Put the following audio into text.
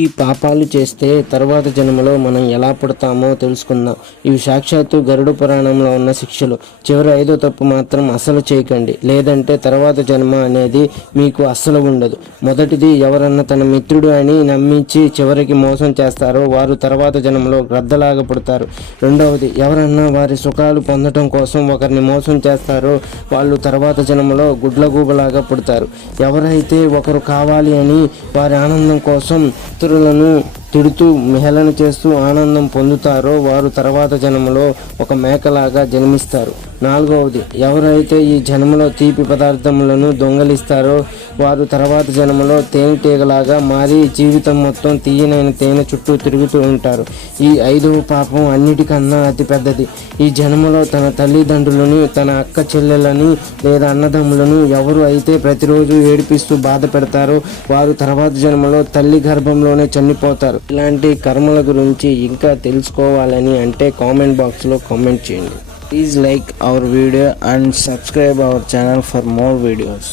ఈ పాపాలు చేస్తే తర్వాత జన్మలో మనం ఎలా పుడతామో తెలుసుకుందాం. ఇవి సాక్షాత్తు గరుడ పురాణంలో ఉన్న శిక్షలు. చివరి 5వ తప్పు మాత్రం అస్సలు చేయకండి, లేదంటే తర్వాత జన్మ అనేది మీకు అస్సలు ఉండదు. మొదటిది, ఎవరన్నా తన మిత్రుడు అని నమ్మించి చివరికి మోసం చేస్తారో వారు తర్వాత జన్మలో గ్రద్దలాగా పుడతారు. రెండవది, ఎవరన్నా వారి సుఖాలు పొందడం కోసం ఒకరిని మోసం చేస్తారో వాళ్ళు తర్వాత జన్మలో గుడ్లగూబలాగా పుడతారు. ఎవరైతే ఒకరు కావాలి అని వారి ఆనందం కోసం ఇతరులను తిడుతూ హేళన చేస్తూ ఆనందం పొందుతారో వారు తర్వాత జన్మలో ఒక మేకలాగా జన్మిస్తారు. నాలుగవది, ఎవరైతే ఈ జన్మలో తీపి పదార్థములను దొంగలిస్తారో వారు తర్వాత జన్మలో తేనెటీగలాగా మారి జీవితం మొత్తం తీయనైన తేనె చుట్టూ తిరుగుతూ ఉంటారు. ఈ 5వ పాపం అన్నిటికన్నా అతిపెద్దది. ఈ జన్మలో తన తల్లిదండ్రులను, తన అక్క చెల్లెలని లేదా అన్నదమ్ములను ఎవరు అయితే ప్రతిరోజు ఏడిపిస్తూ బాధ పెడతారో వారు తర్వాత జన్మలో తల్లి గర్భంలోనే చనిపోతారు. ఇలాంటి కర్మల గురించి ఇంకా తెలుసుకోవాలని అంటే కామెంట్ బాక్స్లో కామెంట్ చేయండి. Please like our video and subscribe our channel for more videos.